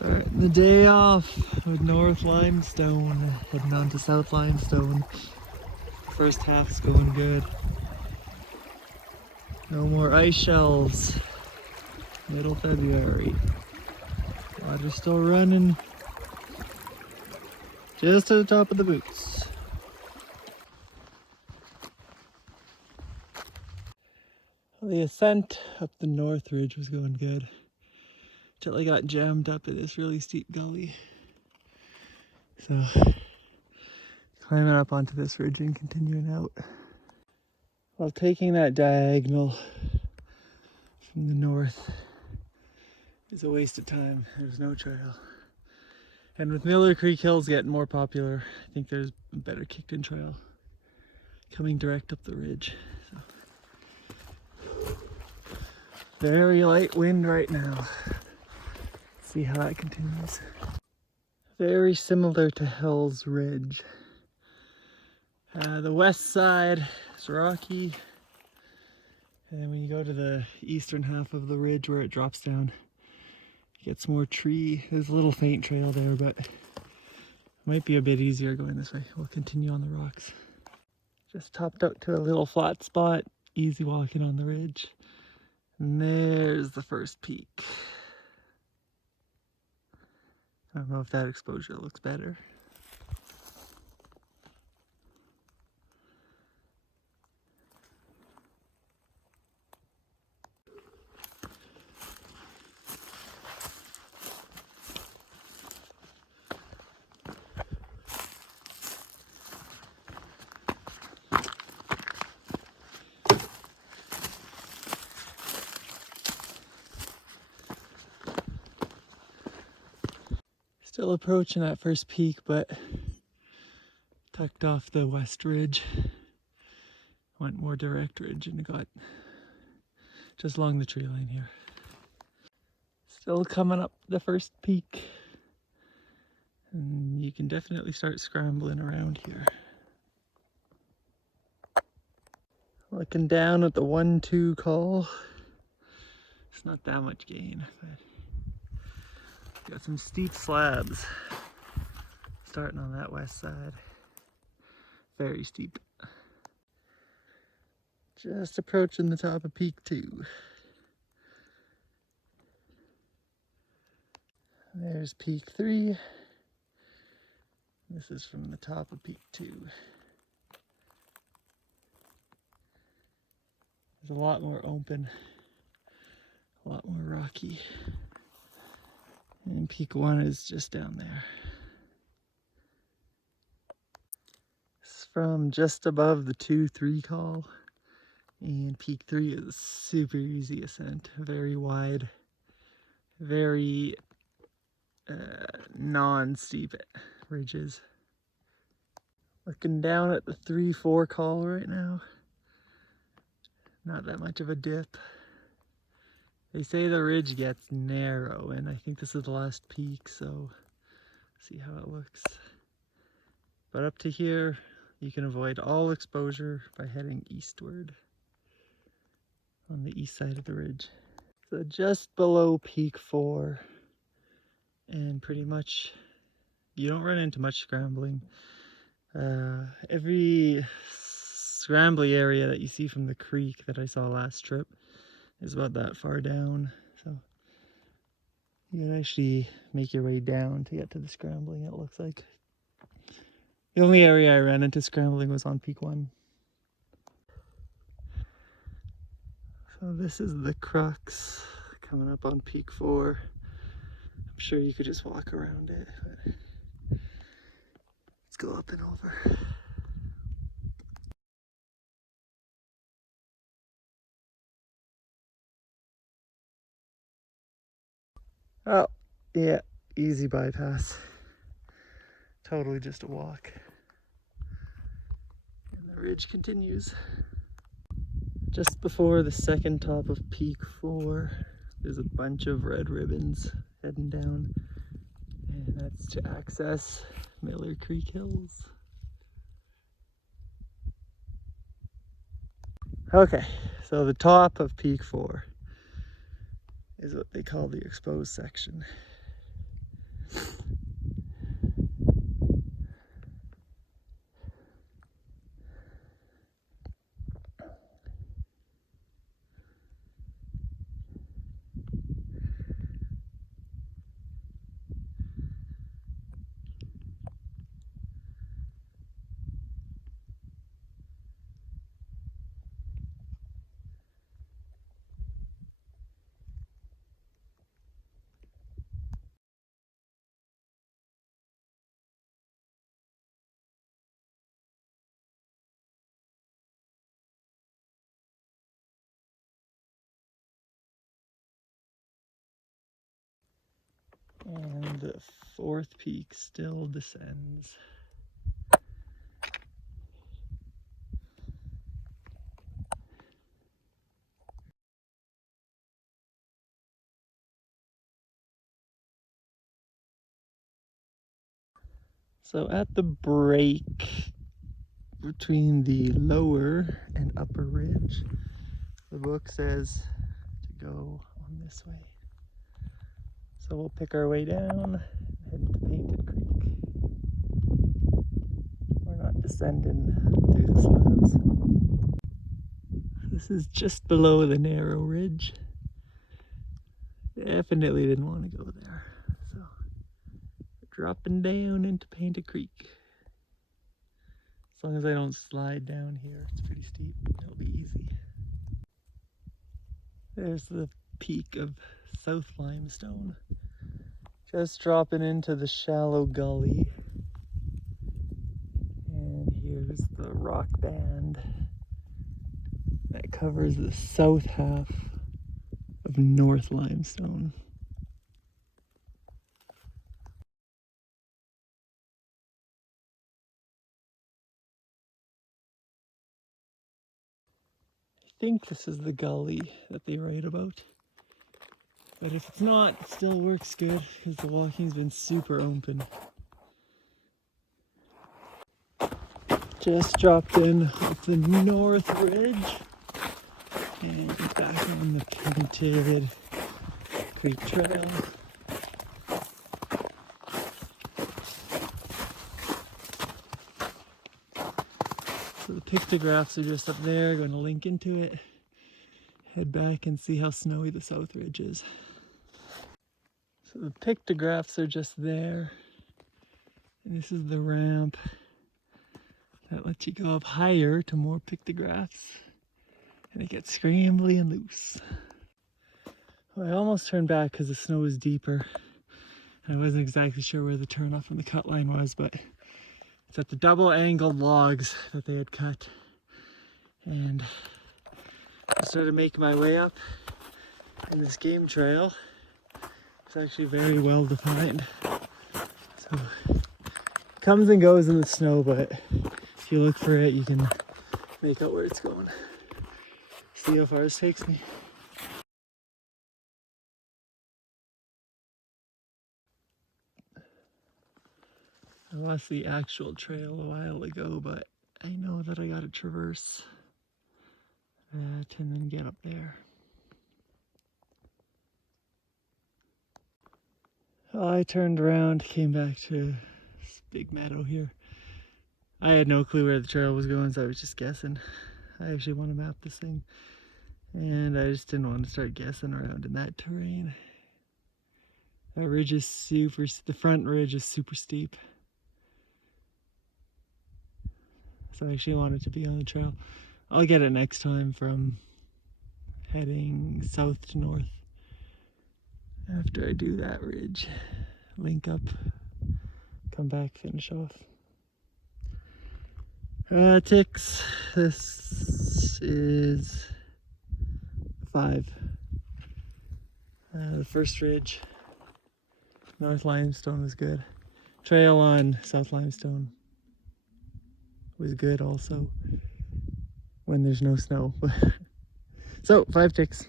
Starting the day off with North Limestone, heading on to South Limestone. First half's going good. No more ice shelves. Middle February. Water's still running. Just to the top of the boots. The ascent up the North Ridge was going good. Till I got jammed up in this really steep gully. So, climbing up onto this ridge and continuing out. While taking that diagonal from the north is a waste of time. There's no trail. And with Miller Creek Hills getting more popular, I think there's a better kicked-in trail coming direct up the ridge. So. Very light wind right now. See how that continues. Very similar to Hell's Ridge. The west side is rocky, and then when you go to the eastern half of the ridge where it drops down, it gets more tree. There's a little faint trail there, but it might be a bit easier going this way. We'll continue on the rocks. Just topped out to a little flat spot, easy walking on the ridge. And there's the first peak. I don't know if that exposure looks better. Still approaching that first peak, but tucked off the west ridge. Went more direct ridge and got just along the tree line here. Still coming up the first peak. And you can definitely start scrambling around here. Looking down at the 1-2 call. It's not that much gain, but got some steep slabs starting on that west side. Very steep. Just approaching the top of peak 2. There's peak 3. This is from the top of peak 2. There's a lot more open, a lot more rocky. And peak 1 is just down there. It's from just above the 2-3 call. And peak 3 is a super easy ascent. Very wide, very non-steep ridges. Looking down at the 3-4 call right now. Not that much of a dip. They say the ridge gets narrow, and I think this is the last peak, so see how it looks. But up to here, you can avoid all exposure by heading eastward on the east side of the ridge. So just below peak 4, and pretty much you don't run into much scrambling. Every scrambly area that you see from the creek that I saw last trip is about that far down, so you can actually make your way down to get to the scrambling, it looks like. The only area I ran into scrambling was on peak 1. So this is the crux coming up on peak 4. I'm sure you could just walk around it, but let's go up and over. Oh, yeah, easy bypass. Totally just a walk. And the ridge continues. Just before the second top of peak 4, there's a bunch of red ribbons heading down. And that's to access Miller Creek Hills. Okay, so the top of peak 4 is what they call the exposed section. And the fourth peak still descends. So at the break between the lower and upper ridge, the book says to go on this way. So we'll pick our way down, head into Painted Creek. We're not descending through the slabs. This is just below the narrow ridge. Definitely didn't want to go there. So we're dropping down into Painted Creek. As long as I don't slide down here, it's pretty steep. It'll be easy. There's the peak of South Limestone. Just dropping into the shallow gully. And here's the rock band that covers the south half of North Limestone. I think this is the gully that they write about. But if it's not, it still works good because the walking's been super open. Just dropped in up the north ridge and back on the Painted Creek Trail. So the pictographs are just up there, going to link into it. Head back and see how snowy the south ridge is. So the pictographs are just there. And this is the ramp that lets you go up higher to more pictographs. And it gets scrambly and loose. Well, I almost turned back because the snow was deeper. I wasn't exactly sure where the turnoff from the cut line was, but it's at the double angled logs that they had cut. And I started making my way up, and this game trail is actually very well defined. So it comes and goes in the snow, but if you look for it, you can make out where it's going. See how far this takes me. I lost the actual trail a while ago, but I know that I gotta traverse that and then get up there. I turned around, came back to this big meadow here. I had no clue where the trail was going, so I was just guessing. I actually want to map this thing, and I just didn't want to start guessing around in that terrain. That ridge is the front ridge is super steep. So I actually wanted to be on the trail. I'll get it next time from heading south to north. After I do that ridge, link up, come back, finish off. Ticks, this is 5. The first ridge, North Limestone was good. Trail on South Limestone was good also, when there's no snow. So, 5 ticks.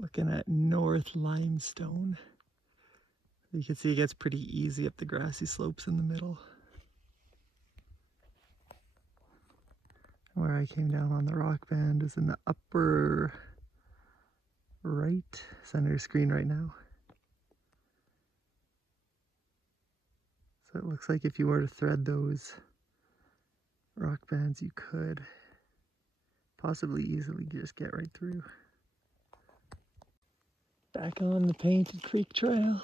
Looking at North Limestone. You can see it gets pretty easy up the grassy slopes in the middle. Where I came down on the rock band is in the upper right center screen right now. So it looks like if you were to thread those rock bands, you could possibly easily just get right through. Back on the Painted Creek Trail.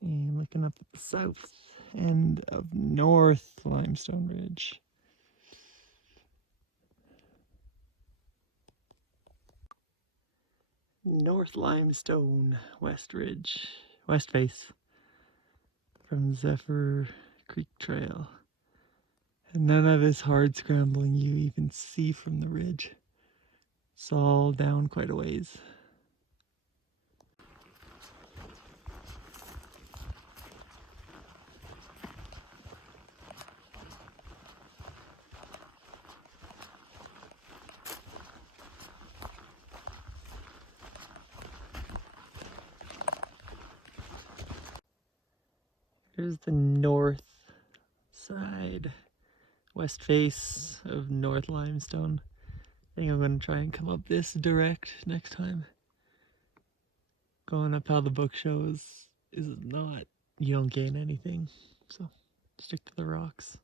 And looking up at the south end of North Limestone Ridge. North Limestone, West Ridge, West Face from Zephyr Creek Trail. And none of this hard scrambling you even see from the ridge. It's all down quite a ways. Here's the north side, west face of North Limestone. I think I'm going to try and come up this direct next time. Going up how the book shows is not, you don't gain anything, so stick to the rocks.